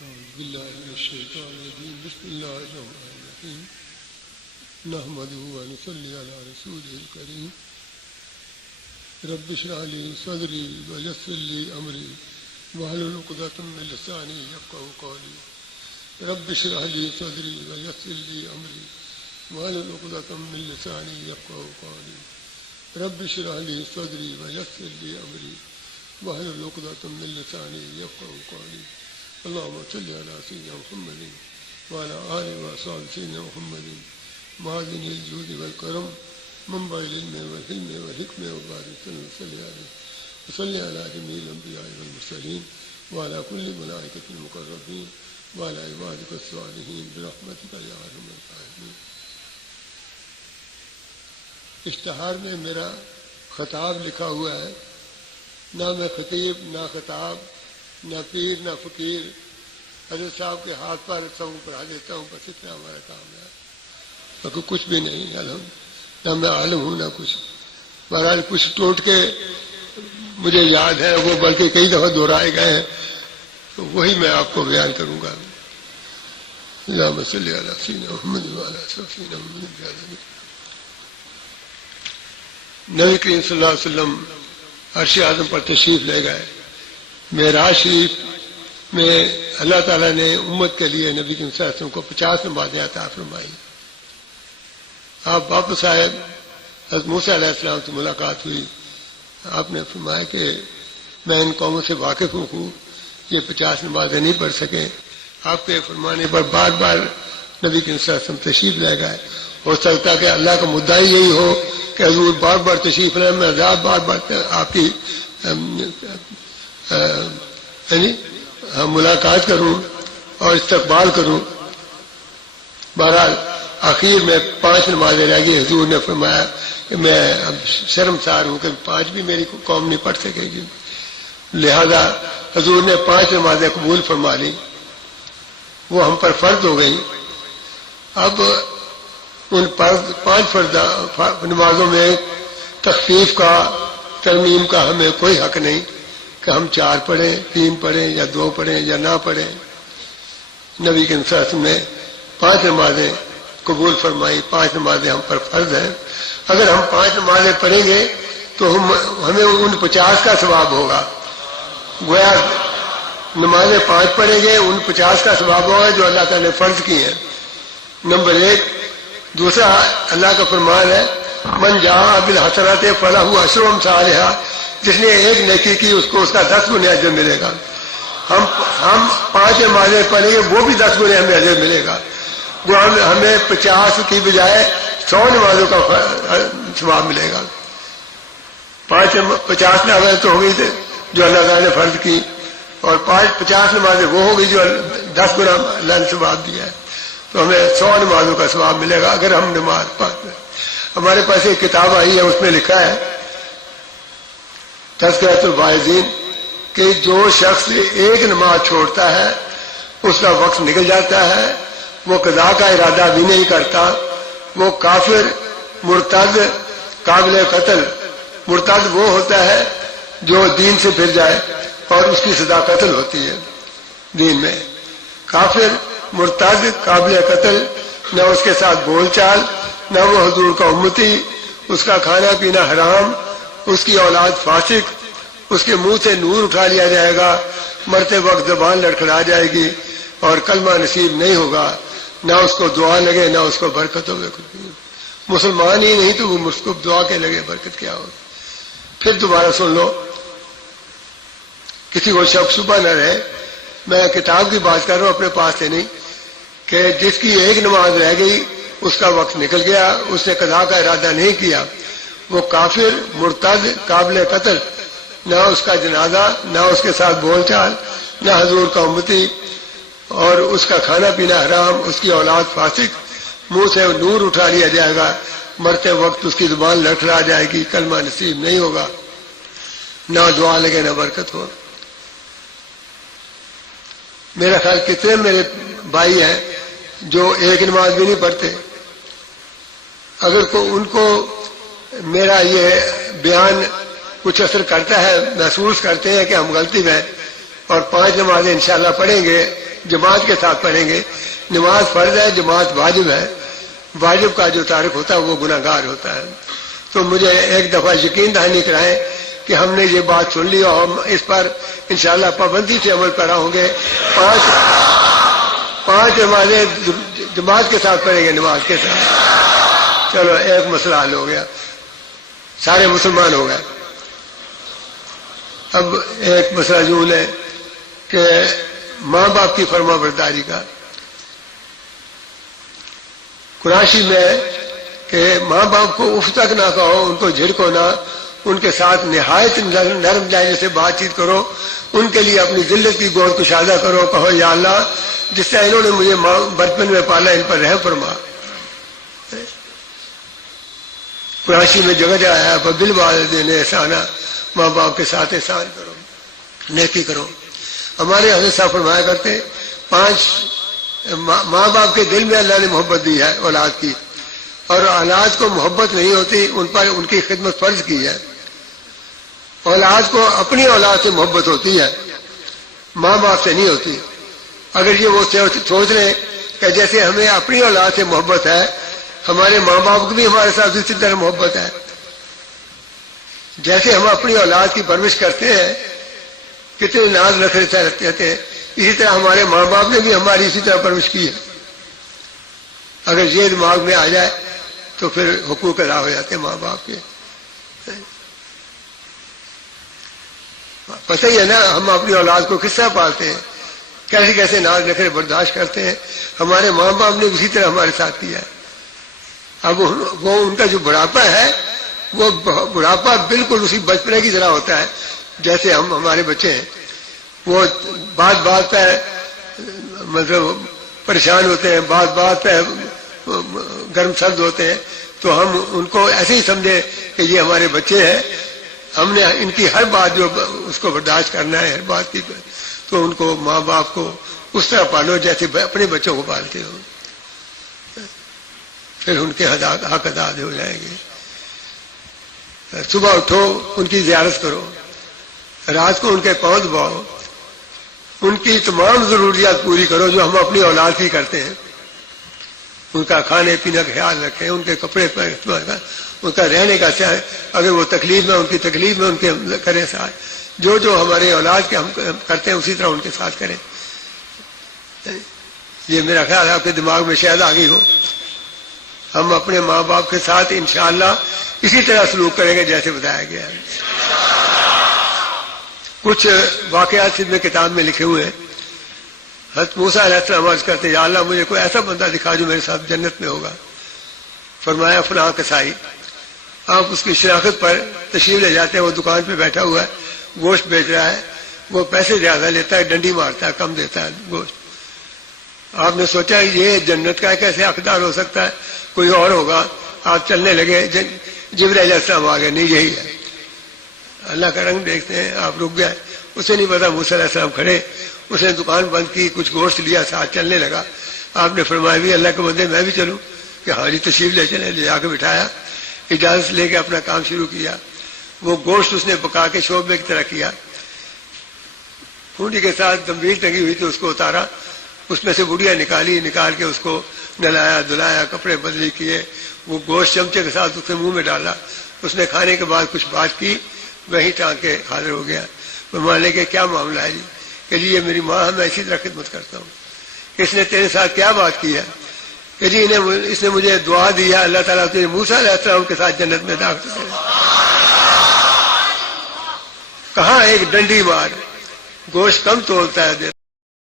أعوذ بالله من الشيطان الرجيم بسم الله الرحمن الرحيم نحمده ونصلي على رسوله الكريم رب اشرح لي صدري ويسر لي أمري واحلل عقدة من لساني يفقهوا قولي رب اشرح لي صدري ويسر لي أمري واحلل عقدة من لساني يفقهوا قولي رب اشرح لي صدري ويسر لي أمري واحلل عقدة من لساني يفقهوا قولي اللهم صل على سيدنا محمد وعلى آله وأصحابه سيدنا محمد معدن الجود والكرم منبع العلم والحلم والحكمة وبارك وسلم عليه وصل على جميع الأنبياء والمرسلين وعلى كل ملائكة المقربين وعلى عبادك الصالحين برحمتك يا أرحم الراحمين. اشتہار میں میرا خطاب لکھا ہوا ہے، نہ میں خطیب نہ خطاب نہ پیر نہ فقیر، حضرت صاحب کے ہاتھ پر سب پڑھا دیتا ہوں، بس اتنا ہمارا کام ہے، باقی کچھ بھی نہیں. الحمد نہ میں عالم ہوں نہ کچھ. بہرحال کچھ ٹوٹ کے مجھے یاد ہے، وہ بلکہ کئی دفعہ دہرائے گئے ہیں، تو وہی میں آپ کو بیان کروں گا. اللہم صلی علی سیدنا محمد وعلی سیدنا محمد. نبی کریم صلی اللہ علیہ وسلم عرش اعظم پر تشریف لے گئے. معراج شریف میں اللہ تعالیٰ نے امت کے لیے نبی کریم صلی اللہ علیہ وسلم کو 50 نمازیں عطا فرمائی. آپ واپس آئے، حضرت موسیٰ علیہ السلام سے ملاقات ہوئی. آپ نے فرمایا کہ میں ان قوموں سے واقف ہوں، یہ 50 نمازیں نہیں پڑھ سکیں. آپ کے فرمانے پر بار بار نبی کریم صلی اللہ علیہ وسلم تشریف لے گئے. ہو سکتا کہ اللہ کا مدعا یہی ہو کہ حضور بار بار تشریف لائے، میں بار بار آپ کی ملاقات کروں اور استقبال کروں. بہرحال آخر میں 5 نمازیں رہ گئی. حضور نے فرمایا کہ میں اب شرمسار ہوں کہ 5 بھی میری قوم نہیں پڑھ سکے گی، لہذا حضور نے 5 نمازیں قبول فرما لی، وہ ہم پر فرض ہو گئی. اب ان 5 فرض نمازوں میں تخفیف کا، ترمیم کا ہمیں کوئی حق نہیں کہ ہم 4 پڑھیں، 3 پڑھیں یا 2 پڑھیں یا نہ پڑھیں. نبی کے انصاف میں 5 نمازیں قبول فرمائی. 5 نمازیں ہم پر فرض ہیں. اگر ہم 5 نمازیں پڑھیں گے تو ہمیں ان 50 کا ثواب ہوگا. گویا نمازیں 5 پڑھیں گے، ان 50 کا ثواب ہوگا جو اللہ تعالیٰ نے فرض کی ہیں. نمبر 1. دوسرا اللہ کا فرمان ہے من جاء بالحسنات فلہ عشر امثالھا، جس نے 1 نیکی کی اس کو اس کا 10 گنے اجر ملے گا. ہم 5 نمازیں پڑھیں گے، وہ بھی 10 گنے ہمیں اجر ملے گا. وہ ہمیں 50 کی بجائے 100 نمازوں کا ثواب ملے گا. 50 نمازیں تو ہو گئی تھے جو اللہ تعالیٰ نے فرض کی، اور 50 نمازیں وہ ہو گئی جو 10 گنا اللہ نے ثواب دیا ہے. تو ہمیں 100 نمازوں کا ثواب ملے گا اگر ہم نماز پڑھتے ہیں. ہمارے پاس ایک کتاب آئی ہے، اس میں لکھا ہے تذکرۃ الواعظین کہ جو شخص 1 نماز چھوڑتا ہے اس کا وقت نکل جاتا ہے، وہ قضا کا ارادہ بھی نہیں کرتا، وہ کافر، مرتد، قابل قتل. مرتد وہ ہوتا ہے جو دین سے پھر جائے اور اس کی سزا قتل ہوتی ہے دین میں. کافر، مرتد، قابل قتل، نہ اس کے ساتھ بول چال، نہ وہ حضور کا امتی، اس کا کھانا پینا حرام، اس کی اولاد فاسق، اس کے منہ سے نور اٹھا لیا جائے گا، مرتے وقت زبان لڑکھڑا جائے گی اور کلمہ نصیب نہیں ہوگا، نہ اس کو دعا لگے نہ اس کو برکت ہوگی. مسلمان ہی نہیں تو وہ اس کو دعا کے لگے برکت کیا ہوگی. پھر دوبارہ سن لو، کسی کو شک شبہ نہ رہے، میں کتاب کی بات کر رہا ہوں اپنے پاس سے نہیں، کہ جس کی 1 نماز رہ گئی اس کا وقت نکل گیا، اس نے قضا کا ارادہ نہیں کیا، وہ کافر، مرتد، قابل قتل، نہ اس کا جنازہ، نہ اس کے ساتھ بول چال، نہ حضور کا امتی، اور اس کا کھانا پینا حرام، اس کی اولاد فاسق، منہ سے نور اٹھا لیا جائے گا، مرتے وقت اس کی زبان لڑکھڑا جائے گی، کلمہ نصیب نہیں ہوگا، نہ دعا لگے نہ برکت ہو. میرا خیال کتنے میرے بھائی ہیں جو 1 نماز بھی نہیں پڑھتے. اگر ان کو میرا یہ بیان کچھ اثر کرتا ہے، محسوس کرتے ہیں کہ ہم غلطی میں اور 5 نمازیں انشاءاللہ پڑھیں گے جماعت کے ساتھ پڑھیں گے. نماز فرض ہے، جماعت واجب ہے. واجب کا جو تارک ہوتا ہے وہ گناہ گار ہوتا ہے. تو مجھے ایک دفعہ یقین دہانی کرائیں کہ ہم نے یہ بات سن لی اور اس پر انشاءاللہ پابندی سے عمل پیرا ہوں گے. پانچ نمازیں جماعت کے ساتھ پڑھیں گے، نماز کے ساتھ. چلو ایک مسئلہ حل ہو گیا، سارے مسلمان ہو گئے. اب ایک مسئلہ یوں ہے کہ ماں باپ کی فرما برداری کا. قرآن میں کہ ماں باپ کو اف تک نہ کہو، ان کو جھڑکو نہ، ان کے ساتھ نہایت نرم لہجے سے بات چیت کرو، ان کے لیے اپنی ذلت کی گود کشادہ کرو. کہو یا اللہ جس طرح انہوں نے مجھے بچپن میں پالا ان پر رحم فرما. قرآن میں جگہ آیا بالوالدین احسانا، ماں باپ کے ساتھ احسان کرو، نیکی کرو. ہمارے حضرت صاحب فرمایا کرتے ماں باپ کے دل میں اللہ نے محبت دی ہے اولاد کی، اور اولاد کو محبت نہیں ہوتی، ان پر ان کی خدمت فرض کی ہے. اولاد کو اپنی اولاد سے محبت ہوتی ہے، ماں باپ سے نہیں ہوتی. اگر یہ وہ سوچ لیں کہ جیسے ہمیں اپنی اولاد سے محبت ہے، ہمارے ماں باپ کو بھی ہمارے ساتھ اسی طرح محبت ہے. جیسے ہم اپنی اولاد کی پرورش کرتے ہیں، کتنے ناز رکھ رہتے ہیں، اسی طرح ہمارے ماں باپ نے بھی ہماری اسی طرح پرورش کی ہے. اگر یہ دماغ میں آ جائے تو پھر حقوق ادا ہو جاتے ہیں ماں باپ کے. پتہ ہی ہے نا ہم اپنی اولاد کو کس طرح پالتے ہیں، کیسے کیسے ناز نخرے برداشت کرتے ہیں. ہمارے ماں باپ نے اسی طرح ہمارے ساتھ کیا ہے. اب وہ ان کا جو بڑھاپا ہے، وہ بڑھاپا بالکل اسی بچپنے کی طرح ہوتا ہے جیسے ہمارے بچے ہیں. وہ بات پہ مطلب پریشان ہوتے ہیں، بات پہ گرم سرد ہوتے ہیں، تو ہم ان کو ایسے ہی سمجھے کہ یہ ہمارے بچے ہیں. ہم نے ان کی ہر بات جو اس کو برداشت کرنا ہے، ہر بات کی، تو ان کو ماں باپ کو اس طرح پالو جیسے اپنے بچوں کو پالتے ہو. پھر ان کے حق ادا ہو جائیں گے. صبح اٹھو ان کی زیارت کرو، رات کو ان کے پاؤں دباؤ، ان کی تمام ضروریات پوری کرو جو ہم اپنی اولاد کی کرتے ہیں. ان کا کھانے پینے کا خیال رکھیں، ان کے کپڑے ان کا رہنے کا چاہے، اگر وہ تکلیف میں ان کی تکلیف میں ان کے کریں ساتھ. جو ہمارے اولاد کے ہم کرتے ہیں اسی طرح ان کے ساتھ کریں. یہ میرا خیال ہے آپ کے دماغ میں شاید آ گئی ہو. ہم اپنے ماں باپ کے ساتھ انشاءاللہ اسی طرح سلوک کریں گے جیسے بتایا گیا ہے. کچھ واقعات میں کتاب میں لکھے ہوئے ہیں. حضرت موسیٰ علیہ السلام عرض کرتے یا اللہ مجھے کوئی ایسا بندہ دکھا جو میرے ساتھ جنت میں ہوگا. فرمایا فلاں کسائی. آپ اس کی شناخت پر تشریف لے جاتے ہیں، وہ دکان پہ بیٹھا ہوا ہے، گوشت بیچ رہا ہے، وہ پیسے زیادہ لیتا ہے، ڈنڈی مارتا ہے، کم دیتا ہے گوشت. آپ نے سوچا یہ جنت کا کیسے حقدار ہو سکتا ہے، کوئی اور ہوگا. آپ چلنے لگے، جبرائیل علیہ السلام آ گئے، نہیں یہی ہے. اللہ کا رنگ دیکھتے ہیں، آپ رک گئے. اسے نہیں پتا موسیٰ علیہ السلام کھڑے. اس نے دکان بند کی، کچھ گوشت لیا، ساتھ چلنے لگا. آپ نے فرمایا بھی اللہ کے بندے میں بھی چلوں، کہ ہاں جی تشریف لے چلے. لے جا کے بٹھایا، اجازت لے کے اپنا کام شروع کیا. وہ گوشت اس نے پکا کے شوربے کی طرح کیا. کھونڈی کے ساتھ گمبھیر ٹنگی ہوئی تو اس کو اتارا، اس میں سے بڑھیا نکال کے اس کو نلایا دھلایا، کپڑے بدلی کیے. وہ گوشت چمچے کے ساتھ اس کے منہ میں ڈالا. اس نے کھانے کے بعد کچھ بات کی، وہی ٹانگ کے حاضر ہو گیا. مان لے کے کیا معاملہ ہے جی؟ کہ جی یہ میری ماں ہے، میں اسی طرح خدمت کرتا ہوں. اس نے تیرے ساتھ کیا بات کی ہے؟ کہ جی اس نے مجھے دعا دی ہے اللہ تعالیٰ تجھے موسیٰ علیہ السلام کے ساتھ جنت میں داخل کرے. کہاں ایک ڈنڈی مار، گوشت کم تولتا ہے.